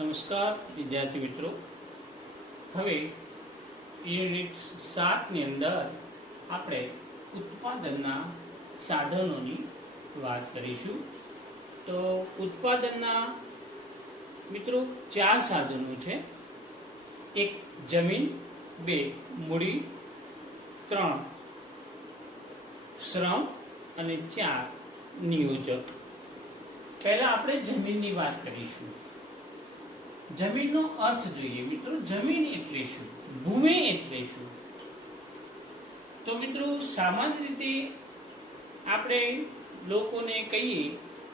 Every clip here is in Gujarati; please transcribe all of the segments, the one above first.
નમસ્કાર વિદ્યાર્થી મિત્રો, હવે યુનિટ 7 ની અંદર આપણે ઉત્પાદનના સાધનોની વાત કરીશું. તો ઉત્પાદનના મિત્રો 4 સાધનો છે. 1 જમીન, 2 મૂડી, 3 શ્રમ અને 4 નિયોજક. પહેલા આપણે જમીનની વાત કરીશું. જમીનનો અર્થ જોઈએ મિત્રો. જમીન એટલે શું? ભૂમિ એટલે શું? તો મિત્રો સામાન્ય રીતે આપણે લોકોને કહીએ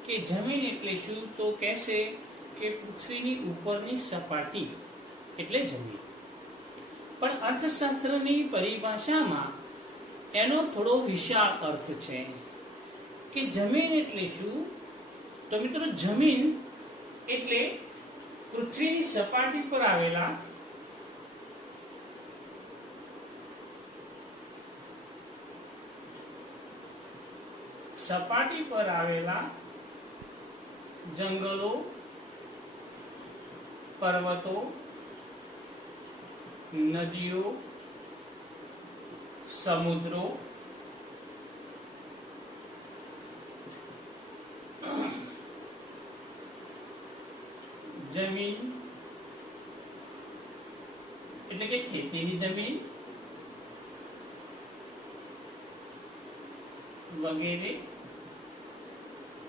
કે જમીન એટલે શું, તો કહેશે કે પૃથ્વીની ઉપરની સપાટી એટલે જમીન. પણ અર્થશાસ્ત્રની પરિભાષામાં એનો થોડો વિશાળ અર્થ છે કે જમીન એટલે શું. તો મિત્રો જમીન એટલે પૃથ્વીની સપાટી પર આવેલા જંગલો, પર્વતો, નદીઓ, સમુદ્રો, જમીન એટલે કે ખેતીની જમીન વગેરે,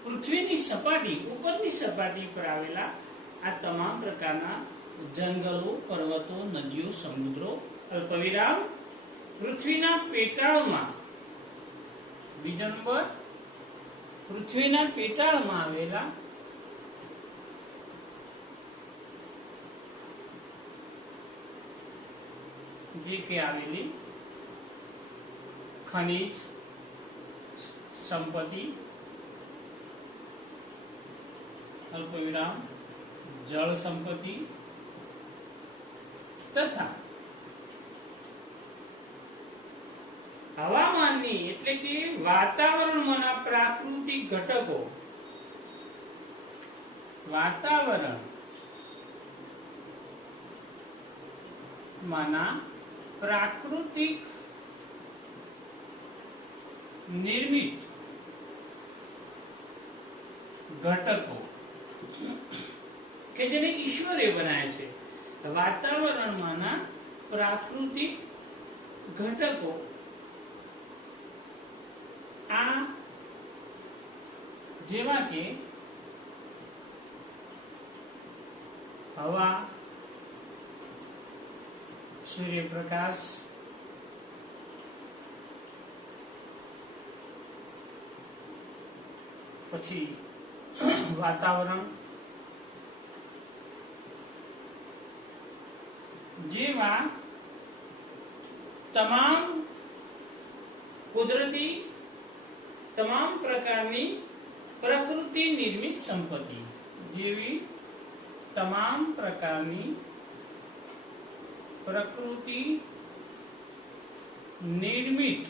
પૃથ્વીની સપાટી ઉપરની સપાટી પર આવેલા આ તમામ પ્રકારના જંગલો, પર્વતો, નદીઓ, સમુદ્રો, અલ્પવિરામ પૃથ્વીના પેટાળમાં, બીજો નંબર પૃથ્વીના પેટાળમાં આવેલા જે કે આવેલી ખનિજ સંપત્તિ, અલ્પવિરામ જળ સંપત્તિ તથા હવામાનની એટલે કે વાતાવરણમાંના પ્રાકૃતિક ઘટકો, વાતાવરણ માના પ્રાકૃતિક નિર્મિત ઘટકો કે જેને ઈશ્વરે બનાવ્યા છે. વાતાવરણમાંના પ્રાકૃતિક ઘટકો આ જેવા કે હવા, સૂર્યપ્રકાશ, પછી વાતાવરણ જેવા તમામ કુદરતી તમામ પ્રકારની પ્રકૃતિ નિર્મિત સંપત્તિ જેવી તમામ પ્રકારની પ્રકૃતિ નિર્મિત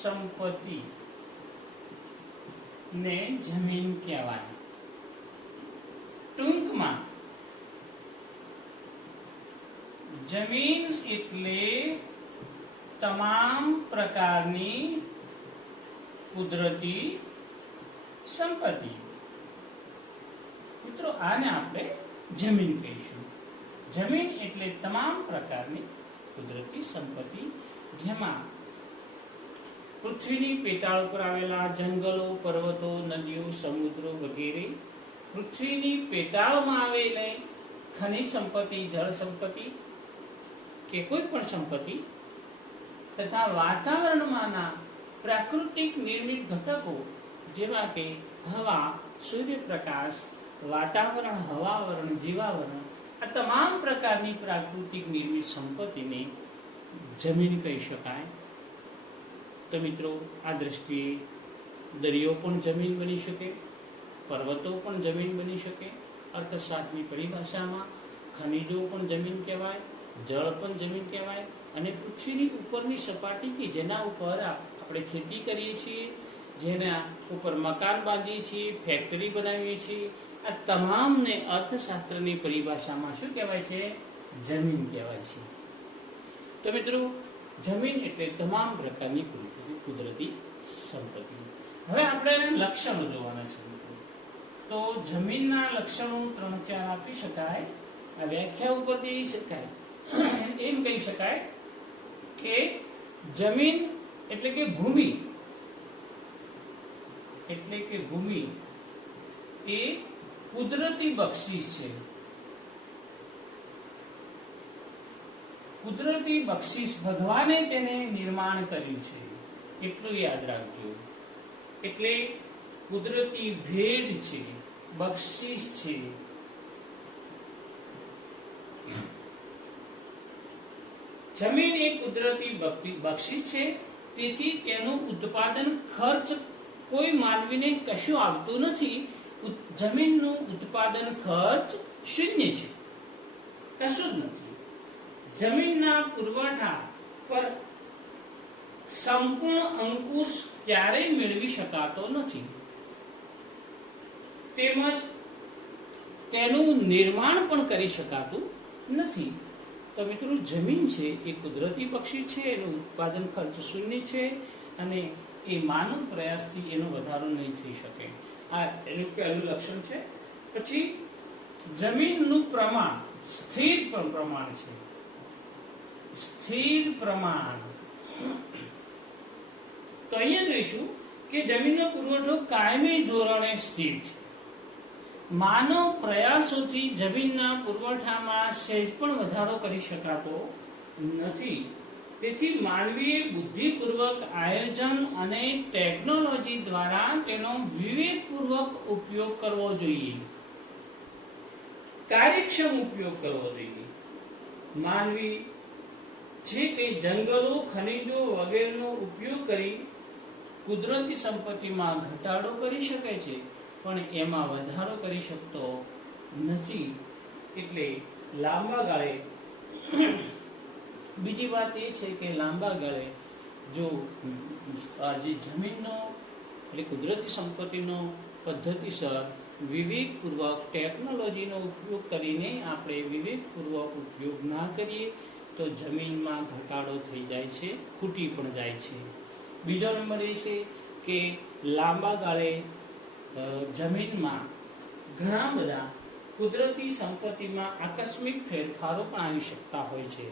સંપત્તિ ને જમીન કહેવાય. ટૂંકમાં જમીન એટલે તમામ પ્રકારની કુદરતી સંપત્તિ. મિત્રો આને આપણે જમીન કહીશું. જમીન એટલે તમામ પ્રકારની કુદરતી સંપત્તિ જેમાં પૃથ્વીની પેટાળ પર આવેલા જંગલો, પર્વતો, નદીઓ, સમુદ્રો વગેરે, પૃથ્વીની પેટાળમાં આવેલી ખનિજ સંપત્તિ, જળ સંપત્તિ કે કોઈ પણ સંપત્તિ તથા વાતાવરણમાંના પ્રાકૃતિક નિર્મિત ઘટકો જેવા કે હવા, સૂર્યપ્રકાશ, વાતાવરણ, હવાવરણ, જીવાવરણ, આ તમામ પ્રકારની પ્રાકૃતિક નિર્મિત સંપત્તિને જમીન કહી શકાય. તો મિત્રો આ દ્રષ્ટિએ દરિયો પણ જમીન બની શકે, પર્વતો પણ જમીન બની શકે. અર્થશાસ્ત્રની પરિભાષામાં ખનિજો પણ જમીન કહેવાય, જળ પણ જમીન કહેવાય અને પૃથ્વીની ઉપરની સપાટી કે જેના ઉપર આપણે ખેતી કરીએ છીએ, જેના ઉપર મકાન બાંધીએ છીએ, ફેક્ટરી બનાવીએ છીએ, આ તમામને અર્થશાસ્ત્રની પરિભાષામાં શું કહેવાય છે? જમીન કહેવાય છે. તો મિત્રો, જમીન એટલે તમામ પ્રકારની કુદરતી સંપત્તિ. હવે આપણે લક્ષણો જોવાના છે. તો જમીનના લક્ષણો 3-4 આપી શકાય. આ વ્યાખ્યા ઉપરથી શકાય એમ કહી શકાય કે જમીન એટલે કે ભૂમિ એ કુદરતી બક્ષિસ છે. કુદરતી બક્ષિસ, ભગવાને તેને નિર્માણ કર્યું છે એટલું યાદ રાખજો. એટલે કુદરતી ભેટ છે, બક્ષિસ છે. જમીન એ કુદરતી બક્ષિસ છે. તેથી તેનું ઉત્પાદન ખર્ચ કોઈ માનવીને કશું આવતું નથી. જમીનનું ઉત્પાદન ખર્ચ શૂન્ય છે, કશું જ નથી. જમીનના પુરવઠા પર સંપૂર્ણ અંકુશ ક્યારેય મેળવી શકાતો નથી. તેમજ તેનું નિર્માણ પણ કરી શકાતું નથી. તો મિત્રો, જમીન છે એ કુદરતી બક્ષિસ છે, એનું ઉત્પાદન ખર્ચ શૂન્ય છે અને એ માનવ પ્રયાસથી એનો વધારો નહીં થઈ શકે. આ એનું પહેલું લક્ષણ છે. પછી જમીનનું પ્રમાણ સ્થિર પ્રમાણ છે. સ્થિર પ્રમાણ. તો અહીંયા જોઈશું કે જમીનનો પુરવઠો કાયમી ધોરણે સ્થિર છે. માનવ પ્રયાસોથી જમીનના પુરવઠામાં સહેજ પણ વધારો કરી શકાતો નથી. તેથી માનવીએ બુદ્ધિપૂર્વક આયોજન અને ટેકનોલોજી દ્વારા તેનો વિવેકપૂર્વક ઉપયોગ કરવો જોઈએ, કાર્યક્ષમ ઉપયોગ કરવો જોઈએ. માનવી જે કંઈ જંગલો, ખનિજો વગેરેનો ઉપયોગ કરી કુદરતી સંપત્તિમાં ઘટાડો કરી શકે છે, પણ એમાં વધારો કરી શકતો નથી. એટલે લાંબા ગાળે, બીજી વાત એ છે કે લાંબા ગાળે જો આજે જમીનનો એટલે કુદરતી સંપત્તિનો પદ્ધતિસર વિવેકપૂર્વક ટેકનોલોજીનો ઉપયોગ કરીને આપણે વિવેકપૂર્વક ઉપયોગ ના કરીએ તો જમીનમાં ઘટાડો થઈ જાય છે, ખૂટી પણ જાય છે. બીજો નંબર એ છે કે લાંબા ગાળે જમીનમાં ઘણા બધા કુદરતી સંપત્તિમાં આકસ્મિક ફેરફારો પણ આવી શકતા હોય છે.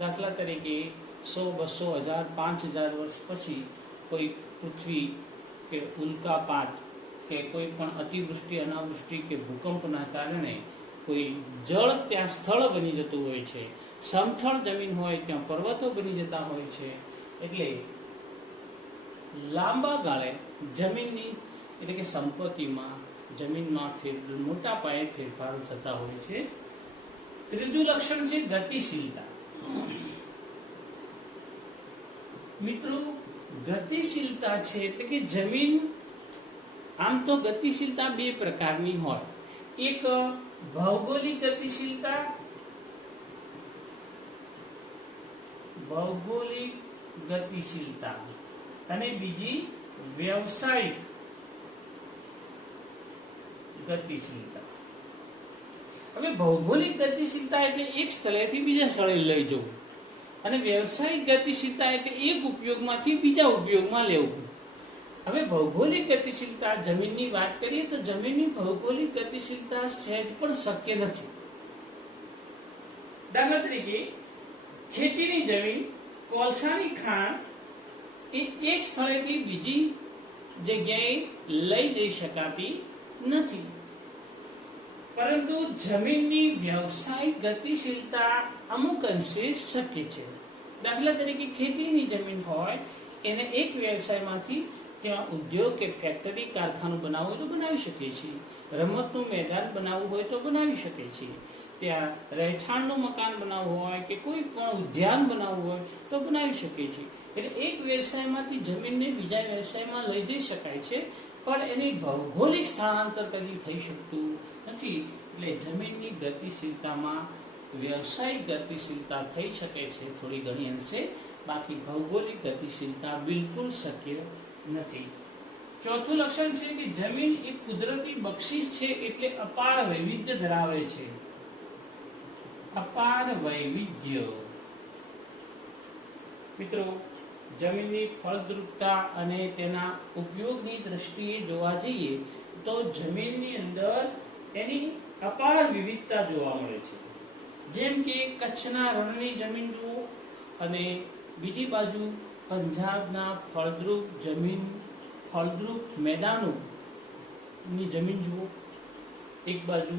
દાખલા તરીકે 100, 200, 1000, 5000 વર્ષ પછી કોઈ પૃથ્વી કે ઉલ્કાપાત કે કોઈ પણ અતિવૃષ્ટિ, અનાવૃષ્ટિ કે ભૂકંપના કારણે કોઈ જળ ત્યાં સ્થળ બની જતું હોય છે, સમથળ જમીન હોય ત્યાં પર્વતો બની જતા હોય છે. એટલે લાંબા ગાળે જમીનની એટલે કે સંપત્તિમાં, જમીનમાં મોટા પાયે ફેરફારો થતા હોય છે. ત્રીજું લક્ષણ છે ગતિશીલતા. મિત્રો, ગતિશીલતા છે એટલે કે જમીન, આમ તો ગતિશીલતા બે પ્રકારની હોય. એક ભૌગોલિક ગતિશીલતા, અને બીજી વ્યવસાયિક ગતિશીલતા. હવે ભૌગોલિક ગતિશીલતા એટલે એક સ્થળેથી બીજા સ્થળે લઈ જવું, અને વ્યવસાયિક ગતિશીલતા એટલે એક ઉપયોગમાંથી બીજા ઉપયોગમાં લેવું. હવે ભૌગોલિક ગતિશીલતા, જમીનની વાત કરીએ તો જમીનની ભૌગોલિક ગતિશીલતા સહેજ પણ શક્ય નથી. દાખલા તરીકે ખેતીની જમીન, કોલસાની ખાણ એ એક સ્થળેથી બીજી જગ્યાએ લઈ જઈ શકાતી નથી. પરંતુ જમીનની વ્યવસાયિક ગતિશીલતા અમુક અંશે શક્ય છે. દાખલા તરીકે ખેતીની જમીન હોય, એને એક વ્યવસાયમાંથી ત્યાં ઉદ્યોગ કે ફેક્ટરી, કારખાનું બનાવવું હોય તો બનાવી શકીએ છીએ. રમતનું મેદાન બનાવવું હોય તો બનાવી શકીએ છીએ. ત્યાં રહેઠાણનું મકાન બનાવવું હોય કે કોઈ પણ ઉદ્યાન બનાવવું હોય તો બનાવી શકીએ છીએ. એટલે એક વ્યવસાયમાંથી જમીનને બીજા વ્યવસાયમાં લઈ જઈ શકાય છે, પણ એની ભૌગોલિક સ્થળાંતર કદી થઈ શકતું નથી. એટલે જમીનની ગતિશીલતામાં વ્યવસાયિક ગતિશીલતા થઈ શકે છે થોડી ઘણી અંશે, બાકી ભૌગોલિક ગતિશીલતા બિલકુલ શક્ય નથી. ચોથું લક્ષણ છે કે જમીન એ કુદરતી બક્ષિસ છે, એટલે અપાર વૈવિધ્ય ધરાવે છે. અપાર વૈવિધ્ય. મિત્રો, જમીનની ફળદ્રુપતા અને તેના ઉપયોગની દ્રષ્ટિએ જોવા જઈએ તો જમીનની અંદર એની અપાર વિવિધતા જોવા મળે છે. જેમ કે કચ્છના રણની જમીન જુઓ અને બીજી બાજુ પંજાબના ફળદ્રુપ મેદાનોની જમીન જુઓ. એક બાજુ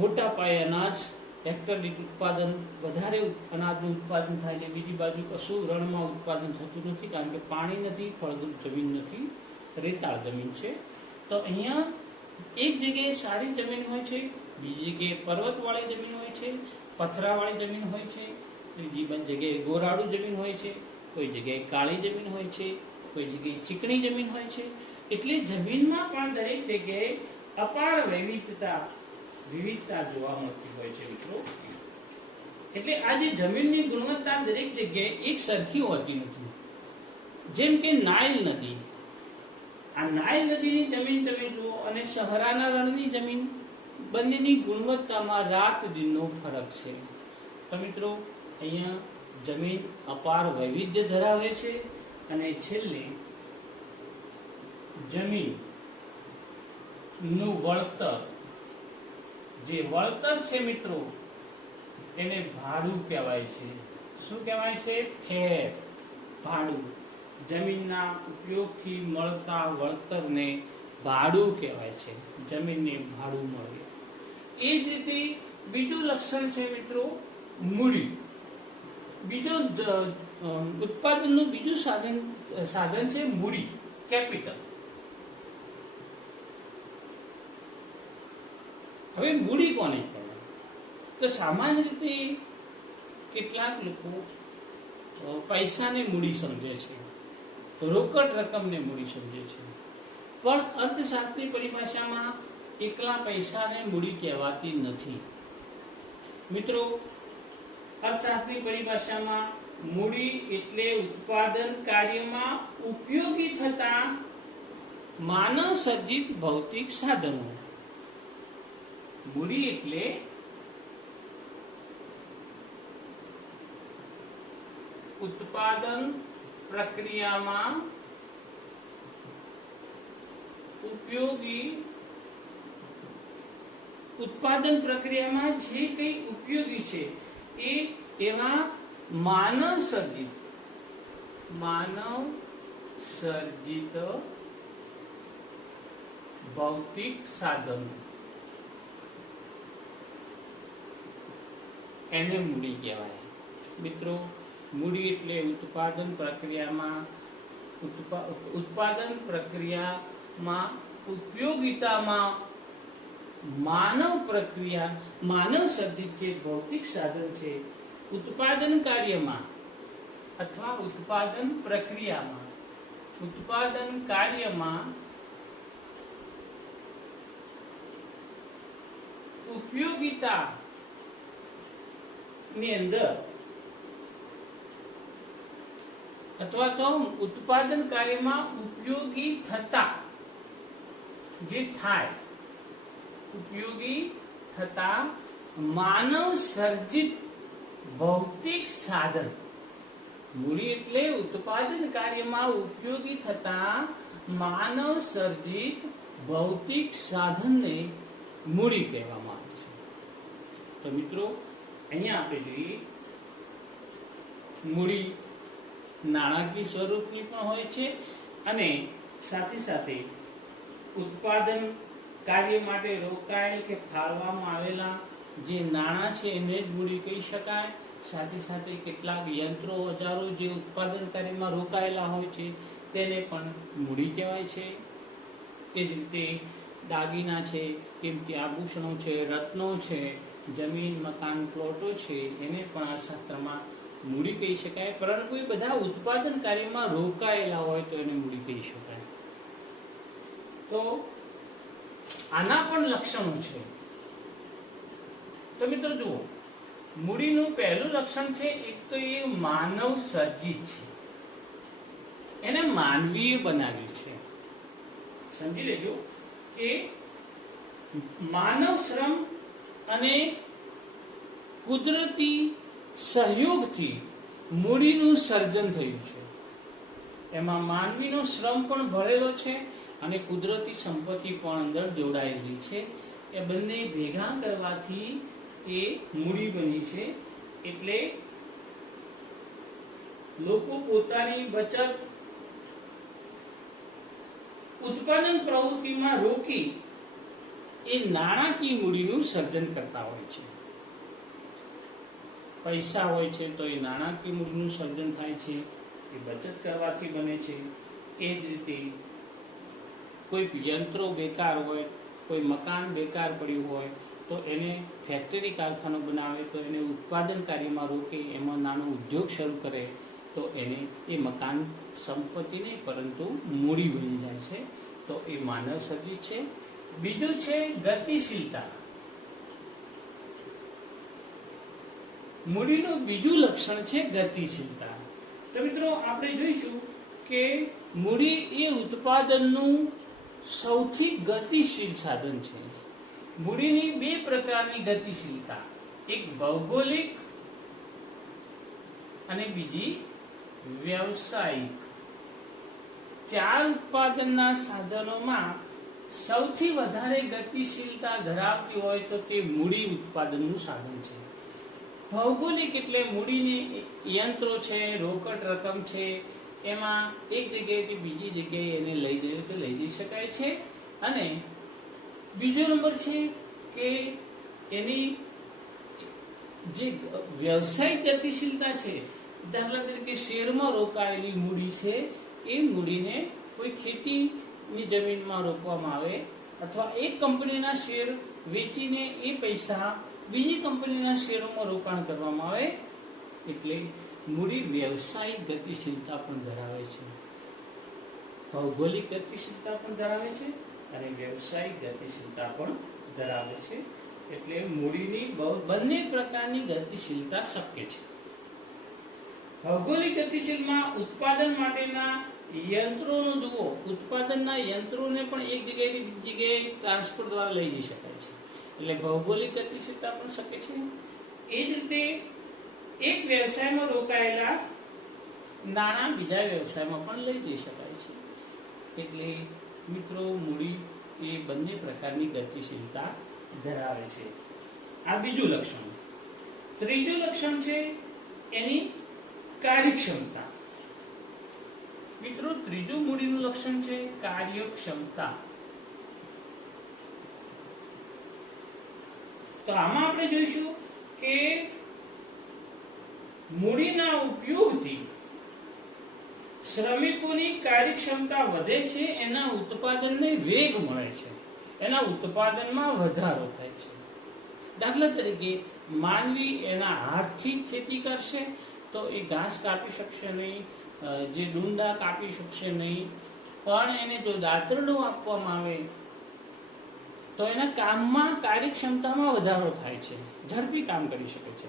મોટા પાયે અનાજ હેક્ટર દીઠ ઉત્પાદન, વધારે અનાજનું ઉત્પાદન થાય છે, બીજી બાજુ કશું રણમાં ઉત્પાદન થતું નથી, કારણ કે પાણી નથી, ફળદ્રુપ જમીન નથી, રેતાળ જમીન છે. તો અહીંયા એક જગ્યાએ સારી જમીન હોય છે, બીજી જગ્યાએ પર્વતવાળી જમીન હોય છે, પથરાવાળી જમીન હોય છે, ત્રીજી જગ્યાએ ગોરાડું જમીન હોય છે, કોઈ જગ્યાએ કાળી જમીન હોય છે, કોઈ જગ્યાએ ચીકણી જમીન હોય છે. એટલે જમીનમાં પણ દરેક જગ્યાએ અપાર વિવિધતા જોવા મળતી હોય છે મિત્રો. એટલે આ જે જમીનની ગુણવત્તા દરેક જગ્યાએ એક સરખી હોતી નથી. જેમ કે નાઇલ નદી, આ નાઇલ નદીની જમીન તમે જુઓ અને સહારાના રણની જમીન, બંનેની ગુણવત્તામાં રાત દિનનો ફરક છે. તો મિત્રો, અહીંયા જમીન અપાર વૈવિધ્ય ધરાવે છે. અને છેલ્લે જમીનનું વળતર, જે વળતર છે મિત્રો, એને ભાડું કહેવાય છે. શું કહેવાય છે? ફેર, ભાડું. જમીનના ઉપયોગથી મળતા વળતરને ભાડું કહેવાય છે. જમીનને ભાડું મળે. એ જ રીતે બીજું લક્ષણ છે મિત્રો, મૂડી. ઉત્પાદનનું બીજું સાધન છે મૂડી, કેપિટલ. હવે મૂડી કોને કહેવાય? તો સામાન્ય રીતે કેટલાક લોકો પૈસાને મૂડી સમજે છે, રોકડ રકમને મૂડી સમજે છે. પણ અર્થશાસ્ત્રી પરિભાષામાં એકલા પૈસાને મૂડી કહેવાતી નથી મિત્રો. અર્થશાસ્ત્રી પરિભાષામાં મૂડી એટલે ઉત્પાદન કાર્યમાં ઉપયોગી થતા માનવ સર્જિત ભૌતિક સાધનો. મૂડી એટલે ઉત્પાદન પ્રક્રિયામાં જે કંઈ ઉપયોગી છે એ એવા માનવ સર્જિત ભૌતિક સાધનો, એને મૂડી કહેવાય મિત્રો. મૂડી એટલે ઉત્પાદન પ્રક્રિયામાં ઉપયોગિતામાં માનવ સર્જિત જે ભૌતિક સાધન છે, ઉત્પાદન કાર્યમાં અથવા ઉત્પાદન કાર્યમાં ઉપયોગિતા ની અંદર અથવા તો ઉત્પાદન કાર્યમાં ઉપયોગી થતા માનવ સર્જિત ભૌતિક સાધન. મૂડી એટલે ઉત્પાદન કાર્યમાં ઉપયોગી થતા માનવ સર્જિત ભૌતિક સાધનને મૂડી કહેવામાં આવે છે. તો મિત્રો, અહીંયા આપણે જોઈએ મૂડી નાણાકીય સ્વરૂપની પણ હોય છે અને સાથે સાથે ઉત્પાદન કાર્ય માટે રોકાયેલ કે ફાળવવામાં આવેલા જે નાણાં છે એને જ મૂડી કહી શકાય. સાથે સાથે કેટલાક યંત્રો ઓજારો જે ઉત્પાદન કાર્યમાં રોકાયેલા હોય છે તેને પણ મૂડી કહેવાય છે. એ જ રીતે દાગીના છે, કિંમતી આભૂષણો છે, રત્નો છે, જમીન, મકાન, પ્લોટો છે, એને પણ અર્થશાસ્ત્રમાં મૂડી કહી શકાય. પરંતુ એ બધા ઉત્પાદન કાર્યમાં રોકાયેલા હોય તો એને મૂડી કહી શકાય. તો આના પણ લક્ષણો છે. તો મિત્રો જુઓ, મૂડીનું પહેલું લક્ષણ છે, એક તો એ માનવ સર્જિત છે, એને માનવીએ બનાવ્યું છે. સમજી લેજો કે માનવ શ્રમ અને કુદરતી સહયોગથી મૂડીનું સર્જન થયું છે. એમાં માનવીનો શ્રમ પણ ભળેલો છે અને કુદરતી સંપત્તિ પણ અંદર જોડાયેલી છે. એ બંને ભેગા કરવાથી એ મૂડી બની છે. એટલે લોકો પોતાની બચત ઉત્પાદન પ્રવૃત્તિમાં રોકી એ નાણાકીય મૂડીનું સર્જન કરતા હોય છે. પૈસા હોય છે તો એ નાણાકીય મૂડીનું સર્જન થાય છે, એ બચત કરવાથી બને છે. એ જ રીતે કોઈ યંત્રો બેકાર હોય, કોઈ મકાન બેકાર પડ્યું હોય તો એને ફેક્ટરી કારખાનો બનાવે તો એને ઉત્પાદન કાર્યમાં રોકે, એમાં નાનો ઉદ્યોગ શરૂ કરે તો એને એ મકાન સંપત્તિ નહીં પરંતુ મૂડી બની જાય છે. તો એ માનવ સર્જિત છે. બીજું છે ગતિશીલતા. મૂડીનું બીજું લક્ષણ છે ગતિશીલતા. તો મિત્રો આપણે જોઈશું કે મૂડી એ ઉત્પાદનનું સૌથી ગતિશીલ સાધન છે. મૂડીની બે પ્રકારની ગતિશીલતા, એક ભૌગોલિક અને બીજી વ્યવસાયિક. ચાર ઉત્પાદનના સાધનોમાં સૌથી વધારે ગતિશીલતા ધરાવતી હોય તો તે મૂડી ઉત્પાદનનું સાધન છે. ભૌગોલિક એટલે મૂડીને યંત્રો છે, રોકડ રકમ છે, એમાં એક જગ્યાએથી બીજી જગ્યાએ એને લઈ જઈએ તો લઈ જઈ શકાય છે. અને બીજો નંબર છે કે એની જે વ્યવસાયિક ગતિશીલતા છે, દાખલા તરીકે શેરમાં રોકાયેલી મૂડી છે, એ મૂડીને કોઈ ખેતીની જમીનમાં રોકવામાં આવે અથવા એક કંપનીના શેર વેચીને એ પૈસા બીજી કંપનીના શેરોમાં રોકાણ કરવામાં આવે. એટલે મૂડી વ્યવસાયિક ગતિશીલતા પણ ધરાવે છે, ભૌગોલિક ગતિશીલતા પણ ધરાવે છે અને વ્યવસાયિક ગતિશીલતા પણ ધરાવે છે. એટલે મૂડીની બંને પ્રકારની ગતિશીલતા શક્ય છે. ભૌગોલિક ગતિશીલમાં ઉત્પાદન માટેના યંત્રોનો જુઓ, ઉત્પાદનના યંત્રોને પણ એક જગ્યાએથી બીજી જગ્યાએ ટ્રાન્સપોર્ટ દ્વારા લઈ જઈ શકાય છે. એટલે ભૌગોલિક ગતિશીલતા પણ શક્ય છે. એ જ રીતે એક વ્યવસાયમાં રોકાયેલા નાણાં બીજા વ્યવસાયમાં પણ લઈ જઈ શકાય છે. એટલે મિત્રો મૂડી એ બંને પ્રકારની ગતિશીલતા ધરાવે છે. આ બીજું લક્ષણ. ત્રીજું લક્ષણ છે એની કાર્યક્ષમતા. મિત્રો ત્રીજું મૂડીનું લક્ષણ છે કાર્યક્ષમતા. તો આમાં આપણે જોઈશું કે મૂડીના ઉપયોગથી શ્રમિકોની કાર્યક્ષમતા વધે છે, એના ઉત્પાદનને વેગ મળે છે, એના ઉત્પાદનમાં વધારો થાય છે. દાખલા તરીકે માનવી એના હાથથી ખેતી કરશે તો એ ઘાસ કાપી શકશે નહીં, જે ડુંડા કાપી શકશે નહીં. પણ એને જો દાતરડું આપવામાં આવે તો એના કામમાં કાર્યક્ષમતામાં વધારો થાય છે, ઝડપી કામ કરી શકે છે.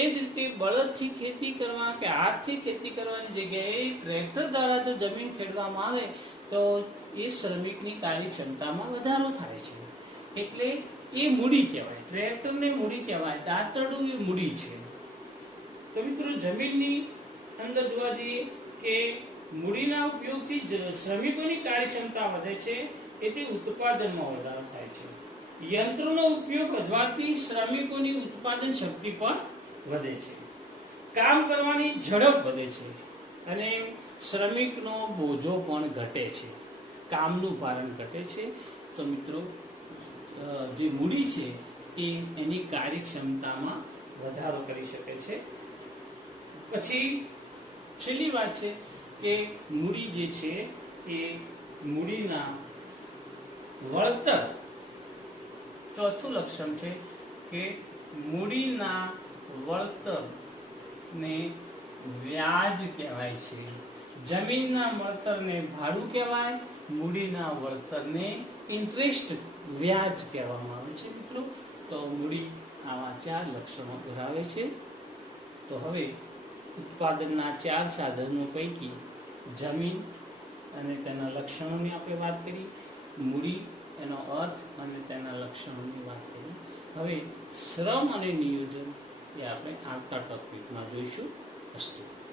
એ જ રીતે બળદથી ખેતી કરવા કે હાથથી ખેતી કરવાની જગ્યાએ ટ્રેક્ટર દ્વારા જો જમીન ખેડવામાં આવે તો એ શ્રમિકની કાર્યક્ષમતામાં વધારો થાય છે. એટલે એ મૂડી કહેવાય, ટ્રેક્ટરને મૂડી કહેવાય, દાતરડું એ મૂડી છે. તો મિત્રો જમીનની અંદર જોવા જઈએ કે મૂડીના ઉપયોગથી શ્રમિકોની કાર્યક્ષમતા વધે છે, એટલે ઉત્પાદનમાં વધારો થાય છે. યંત્રોનો ઉપયોગ વધવાથી શ્રમિકોની ઉત્પાદન શક્તિ પણ વધે છે, કામ કરવાની ઝડપ વધે છે અને શ્રમિકનો બોજો પણ ઘટે છે, કામનું ભારણ ઘટે છે. તો મિત્રો જે મૂડી છે એ એની કાર્યક્ષમતામાં વધારો કરી શકે છે. પછી છેલ્લી વાત છે કે મૂડી જે છે એ મૂડીના વળતર. ચોથું લક્ષણ છે કે મૂડીના વળતરને વ્યાજ કહેવાય છે. જમીનના વળતરને ભાડું કહેવાય, મૂડીના વળતરને ઇન્ટરેસ્ટ વ્યાજ કહેવામાં આવે છે. મિત્રો તો મૂડી આવા 4 લક્ષણો ધરાવે છે. તો હવે ઉત્પાદનના 4 સાધનો પૈકી જમીન અને તેના લક્ષણોની આપણે વાત કરી, મૂડી, એનો અર્થ અને તેના લક્ષણોની વાત કરી. હવે શ્રમ અને નિયોજન એ આપણે આવતા ટોપિકમાં જોઈશું. અસ્તુ.